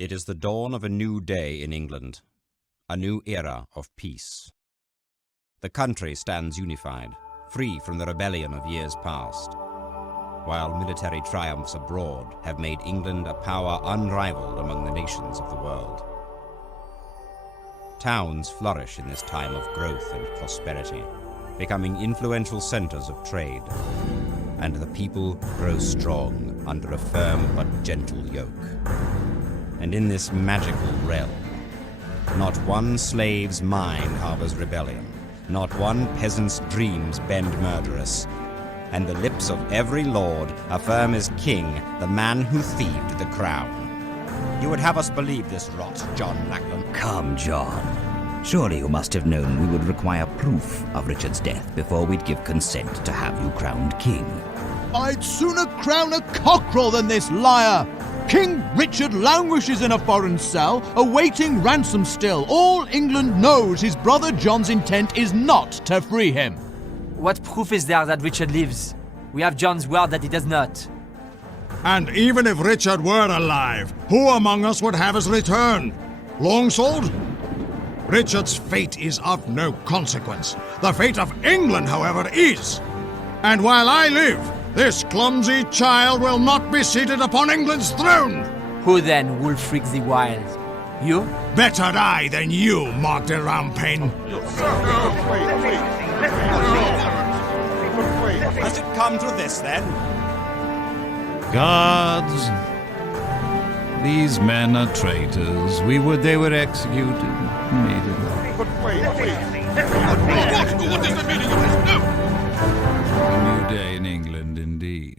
It is the dawn of a new day in England, a new era of peace. The country stands unified, free from the rebellion of years past, while military triumphs abroad have made England a power unrivaled among the nations of the world. Towns flourish in this time of growth and prosperity, becoming influential centers of trade, and the people grow strong under a firm but gentle yoke. And in this magical realm, not one slave's mind harbors rebellion, not one peasant's dreams bend murderous, and the lips of every lord affirm as king the man who thieved the crown. You would have us believe this rot, John Lackland? Come, John. Surely you must have known we would require proof of Richard's death before we'd give consent to have you crowned king. I'd sooner crown a cockerel than this liar! King Richard languishes in a foreign cell, awaiting ransom still. All England knows his brother John's intent is not to free him. What proof is there that Richard lives? We have John's word that he does not. And even if Richard were alive, who among us would have his return? Longsword? Richard's fate is of no consequence. The fate of England, however, is. And while I live, this clumsy child will not be seated upon England's throne! Who then will freak the wild? You? Better I than you, Mark de Rampain. Has it come to this, then? Guards, these men are traitors. We would they were executed. What is the meaning of this? No! A new day in England, indeed.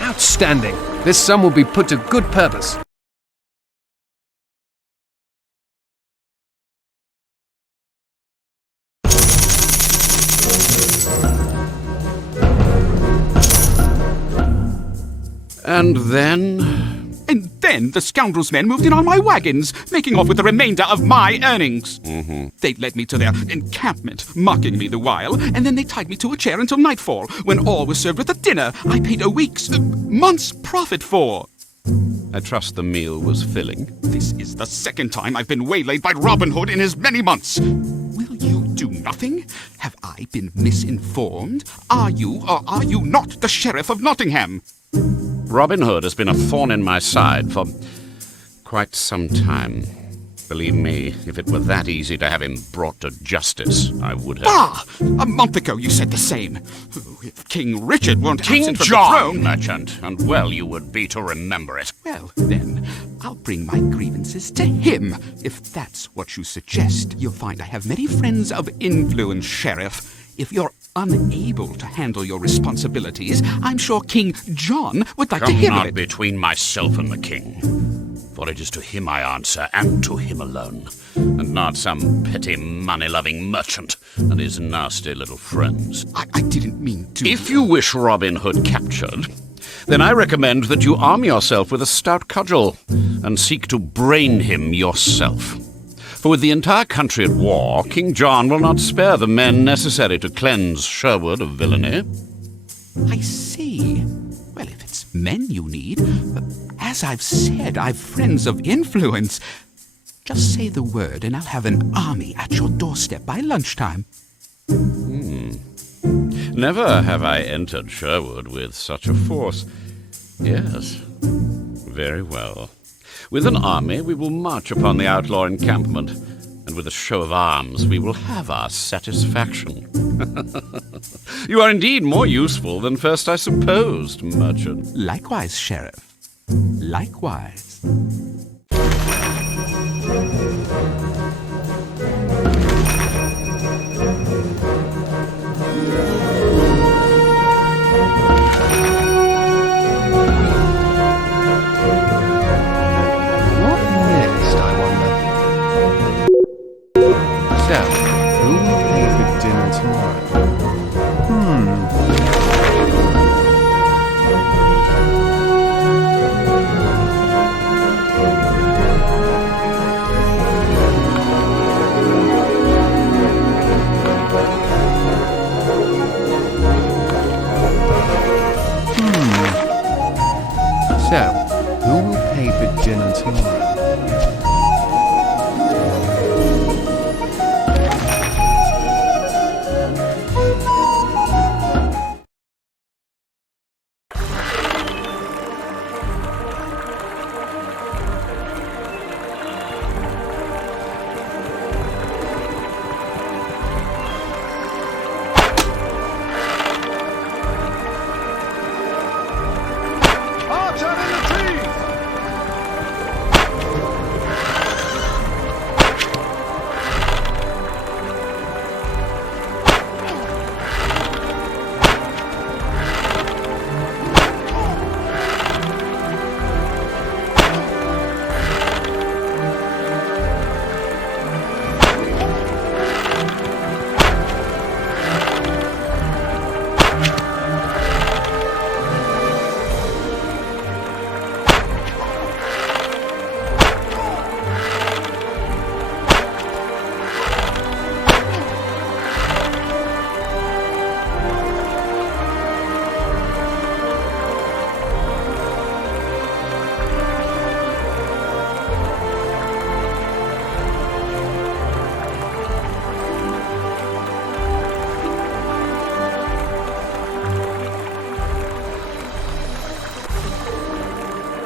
Outstanding. This sum will be put to good purpose. And then the scoundrels' men moved in on my wagons, making off with the remainder of my earnings. They led me to their encampment, mocking me the while, and then they tied me to a chair until nightfall, when all was served with a dinner I paid a week's, month's profit for. I trust the meal was filling. This is the second time I've been waylaid by Robin Hood in as many months. Will you do nothing? Have I been misinformed? Are you or are you not the Sheriff of Nottingham? Robin Hood has been a thorn in my side for quite some time. Believe me, if it were that easy to have him brought to justice, I would have... Ah! A month ago you said the same. If King Richard weren't King absent from John, the throne... merchant, and well you would be to remember it. Well, then, I'll bring my grievances to him. If that's what you suggest, you'll find I have many friends of influence, Sheriff. If you're unable to handle your responsibilities, I'm sure King John would like to hear Come of not it. between myself and the king. For it is to him I answer, and to him alone, and not some petty money-loving merchant and his nasty little friends. I didn't mean to... If you wish Robin Hood captured, then I recommend that you arm yourself with a stout cudgel and seek to brain him yourself. For with the entire country at war, King John will not spare the men necessary to cleanse Sherwood of villainy. I see. Well, if it's men you need, as I've said, I've friends of influence. Just say the word and I'll have an army at your doorstep by lunchtime. Never have I entered Sherwood with such a force. Yes, very well. With an army we will march upon the outlaw encampment, and with a show of arms we will have our satisfaction. You are indeed more useful than first I supposed, merchant. Likewise, Sheriff. Likewise. What next, I wonder? So, who will pay for dinner tomorrow? So, who will pay for dinner tomorrow?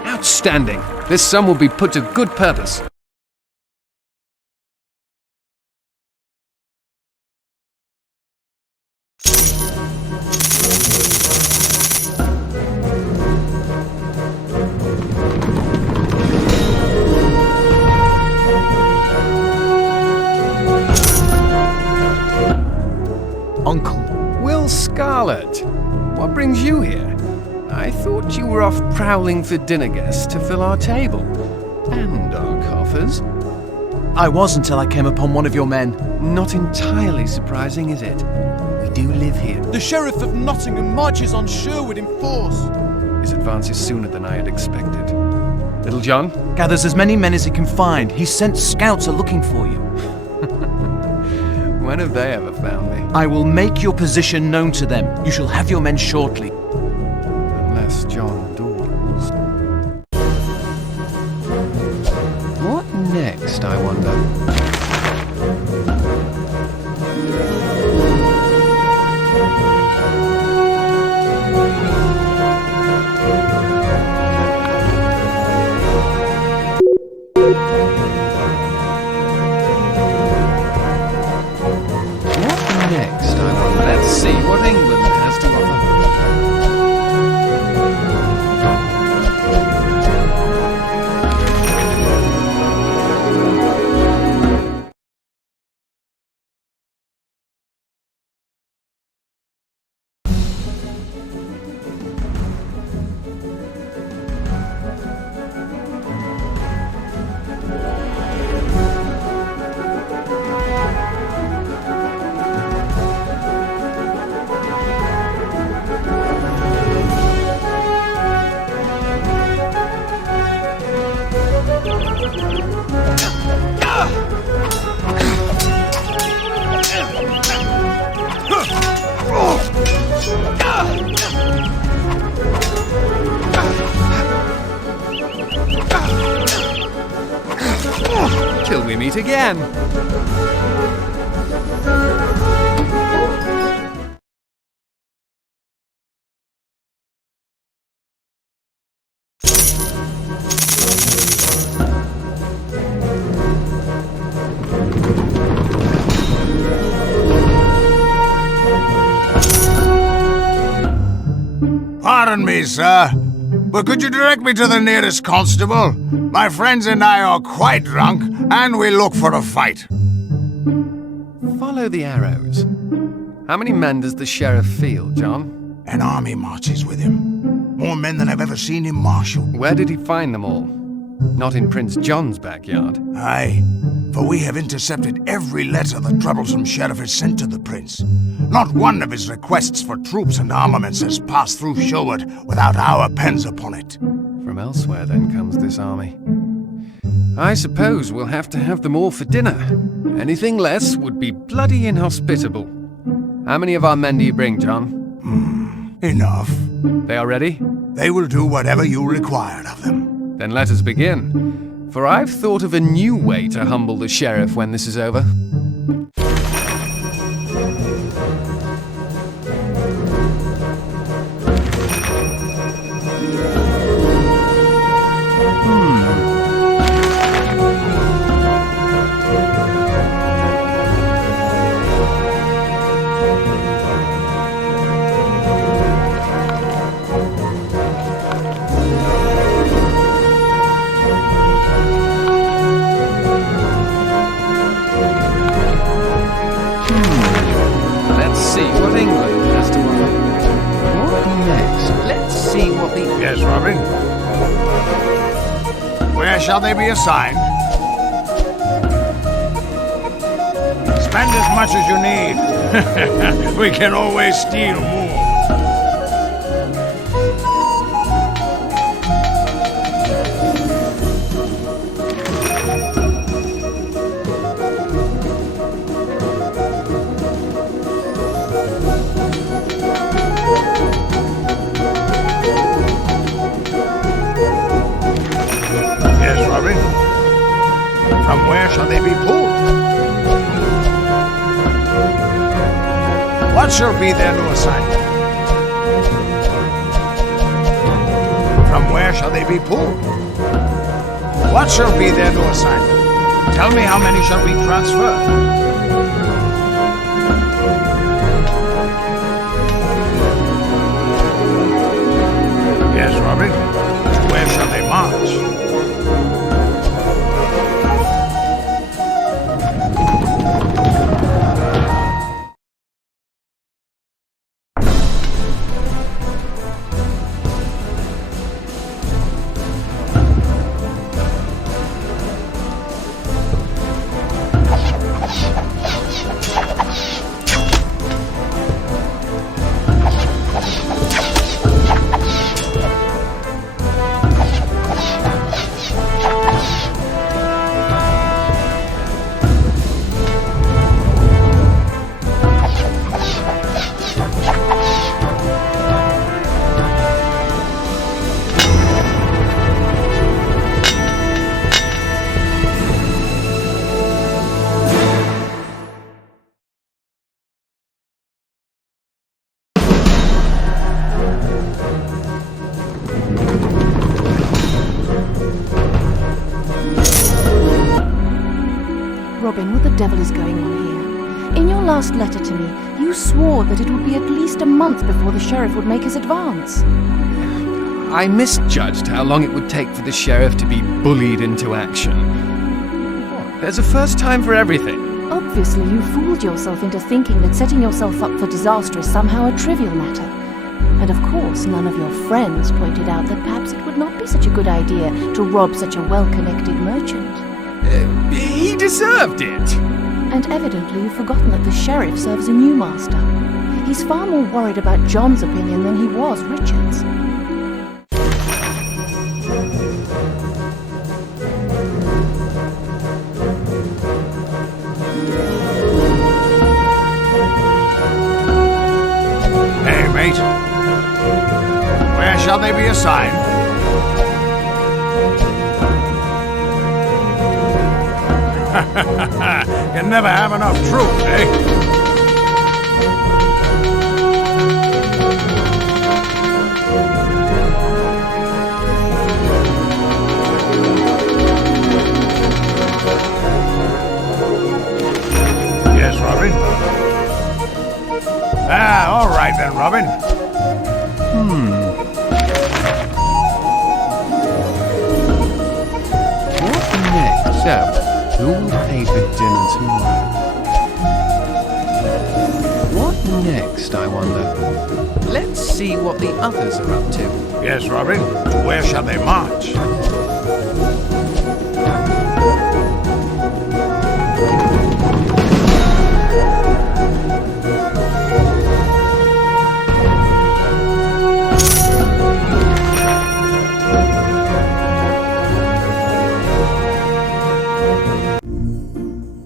Outstanding. This sum will be put to good purpose. Uncle. Will Scarlet, what brings you here? I thought you were off prowling for dinner guests to fill our table. And our coffers. I was until I came upon one of your men. Not entirely surprising, is it? We do live here. The Sheriff of Nottingham marches on Sherwood in force. His advance is sooner than I had expected. Little John? Gathers as many men as he can find. He sent scouts are looking for you. When have they ever found me? I will make your position known to them. You shall have your men shortly. Unless John dawdles. What next, I wonder? Let's see what England has to offer. Till we meet again. Pardon me, sir, but could you direct me to the nearest constable? My friends and I are quite drunk, and we look for a fight. Follow the arrows. How many men does the sheriff field, John? An army marches with him. More men than I've ever seen him marshal. Where did he find them all? Not in Prince John's backyard. Aye, for we have intercepted every letter the troublesome sheriff has sent to the prince. Not one of his requests for troops and armaments has passed through Sherwood without our pens upon it. From elsewhere, then, comes this army. I suppose we'll have to have them all for dinner. Anything less would be bloody inhospitable. How many of our men do you bring, John? Enough. They are ready? They will do whatever you require of them. Then let us begin. For I've thought of a new way to humble the sheriff when this is over. Yes, Robin? Where shall they be assigned? Spend as much as you need. We can always steal more. From where shall they be pulled? What shall be their new assignment? From where shall they be pulled? What shall be their new assignment? Tell me how many shall be transferred. Yes, Robin. Where shall they march? Robin, what the devil is going on here? In your last letter to me, you swore that it would be at least a month before the sheriff would make his advance. I misjudged how long it would take for the sheriff to be bullied into action. There's a first time for everything. Obviously, you fooled yourself into thinking that setting yourself up for disaster is somehow a trivial matter. And of course, none of your friends pointed out that perhaps it would not be such a good idea to rob such a well-connected merchant. He deserved it. And evidently you've forgotten that the sheriff serves a new master. He's far more worried about John's opinion than he was Richard's. Hey, mate. Where shall they be assigned? You never have enough truth, eh? Yes, Robin? All right then, Robin. What next? So, who will pay for dinner tomorrow? What next, I wonder? Let's see what the others are up to. Yes, Robin. Where shall they march?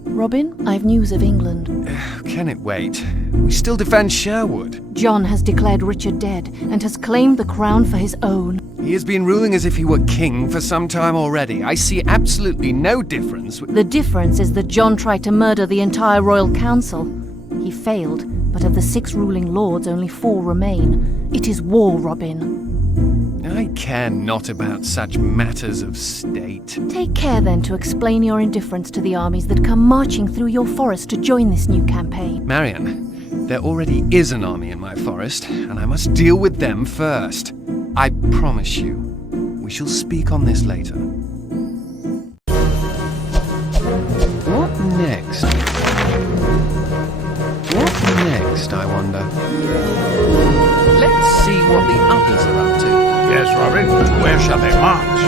Robin, I've news of England. Can it wait? We still defend Sherwood. John has declared Richard dead and has claimed the crown for his own. He has been ruling as if he were king for some time already. I see absolutely no difference. The difference is that John tried to murder the entire royal council. He failed, but of the 6 ruling lords, only 4 remain. It is war, Robin. I care not about such matters of state. Take care then to explain your indifference to the armies that come marching through your forest to join this new campaign. Marian, there already is an army in my forest, and I must deal with them first. I promise you. We shall speak on this later. What next? What next, I wonder? Let's see what the others are up to. Yes, Robin. Where shall they march?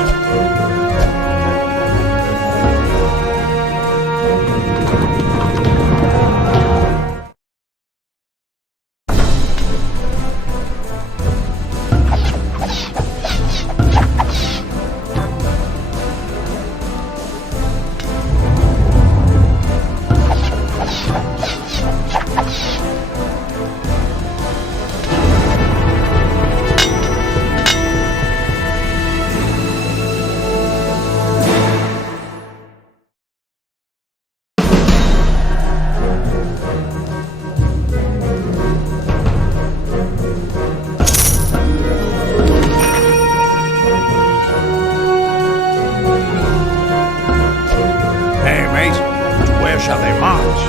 Shall they march?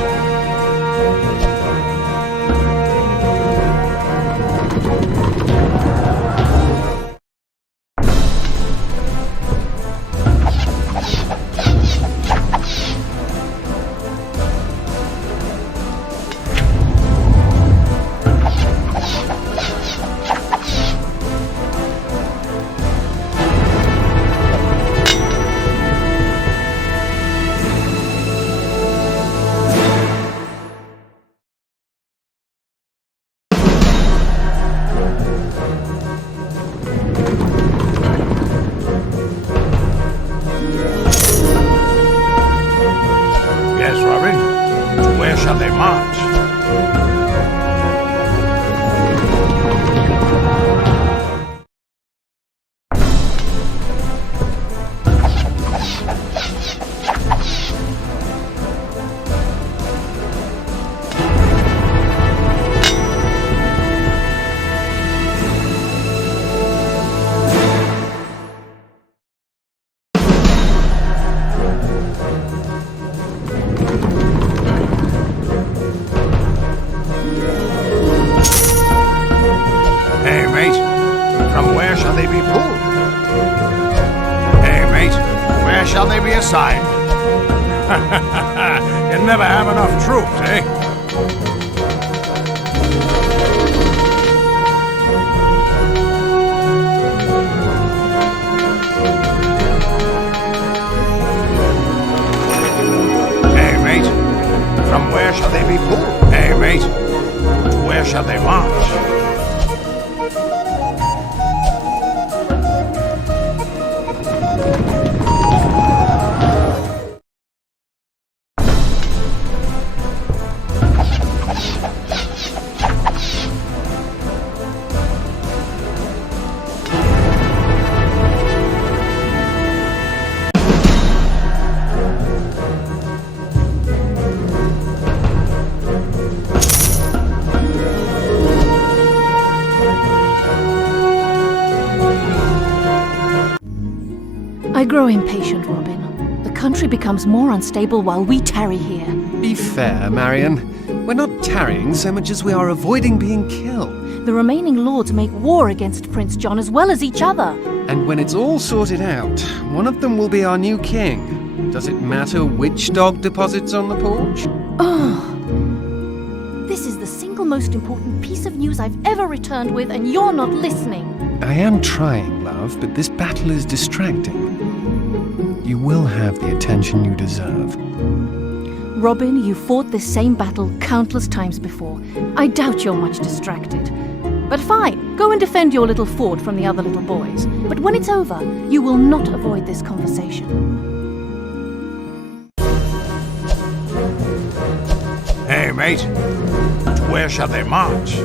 Shall they march? Shall they be assigned? You never have enough troops, eh? Hey, mate. From where shall they be pulled? Hey, mate. Where shall they march? grow impatient, Robin. The country becomes more unstable while we tarry here. Be fair, Marian. We're not tarrying so much as we are avoiding being killed. The remaining lords make war against Prince John as well as each other. And when it's all sorted out, one of them will be our new king. Does it matter which dog deposits on the porch? This is the single most important piece of news I've ever returned with, and you're not listening. I am trying, love, but this battle is distracting. You will have the attention you deserve. Robin, you fought this same battle countless times before. I doubt you're much distracted. But fine, go and defend your little fort from the other little boys. But when it's over, you will not avoid this conversation. Hey, mate. Where shall they march?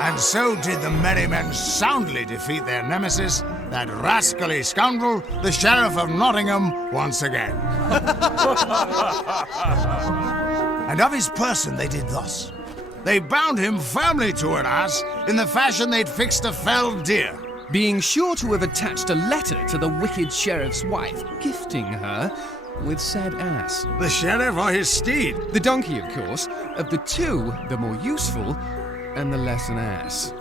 And so did the merry men soundly defeat their nemesis, that rascally scoundrel, the Sheriff of Nottingham, once again. And of his person they did thus. They bound him firmly to an ass, in the fashion they'd fixed a felled deer. Being sure to have attached a letter to the wicked sheriff's wife, gifting her with said ass. The sheriff or his steed? The donkey, of course. Of the two, the more useful, and the less an ass.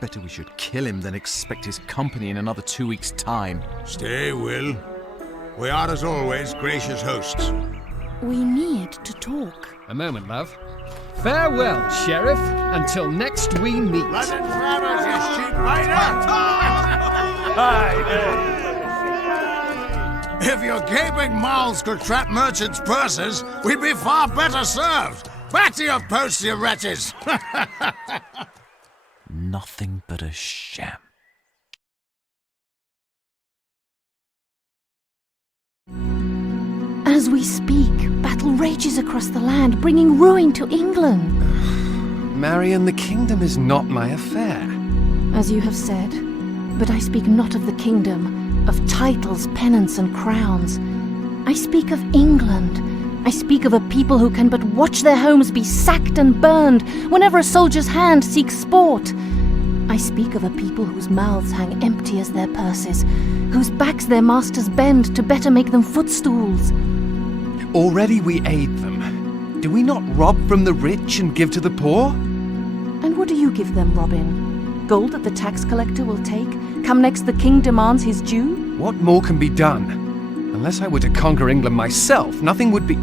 Better we should kill him than expect his company in another 2 weeks' time. Stay, Will. We are, as always, gracious hosts. We need to talk. A moment, love. Farewell, Sheriff, until next we meet. Blooded Travers, you cheap biter! If your gaping mouths could trap merchants' purses, we'd be far better served. Back to your posts, you wretches! Nothing but a sham. As we speak, battle rages across the land, bringing ruin to England. Marian, the kingdom is not my affair. As you have said, but I speak not of the kingdom, of titles, pennants, and crowns. I speak of England. I speak of a people who can but watch their homes be sacked and burned whenever a soldier's hand seeks sport. I speak of a people whose mouths hang empty as their purses, whose backs their masters bend to better make them footstools. Already we aid them. Do we not rob from the rich and give to the poor? And what do you give them, Robin? Gold that the tax collector will take? Come next the king demands his due? What more can be done? Unless I were to conquer England myself, nothing would be...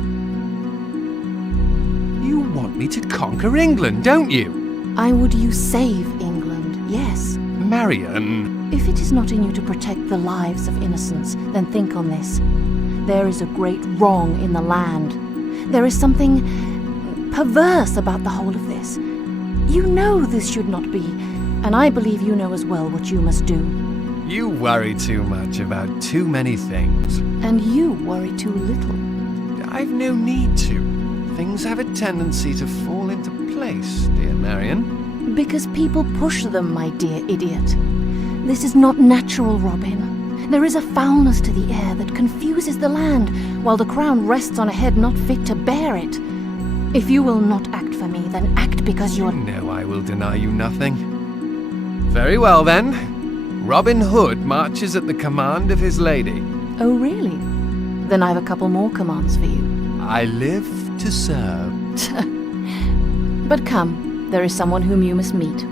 You want me to conquer England, don't you? I would you save England, yes. Marian... If it is not in you to protect the lives of innocents, then think on this. There is a great wrong in the land. There is something perverse about the whole of this. You know this should not be, and I believe you know as well what you must do. You worry too much about too many things. And you worry too little. I've no need to. Things have a tendency to fall into place, dear Marian. Because people push them, my dear idiot. This is not natural, Robin. There is a foulness to the air that confuses the land, while the crown rests on a head not fit to bear it. If you will not act for me, then act because you are... No, I will deny you nothing. Very well, then. Robin Hood marches at the command of his lady. Oh, really? Then I've a couple more commands for you. I live to serve. But come, there is someone whom you must meet.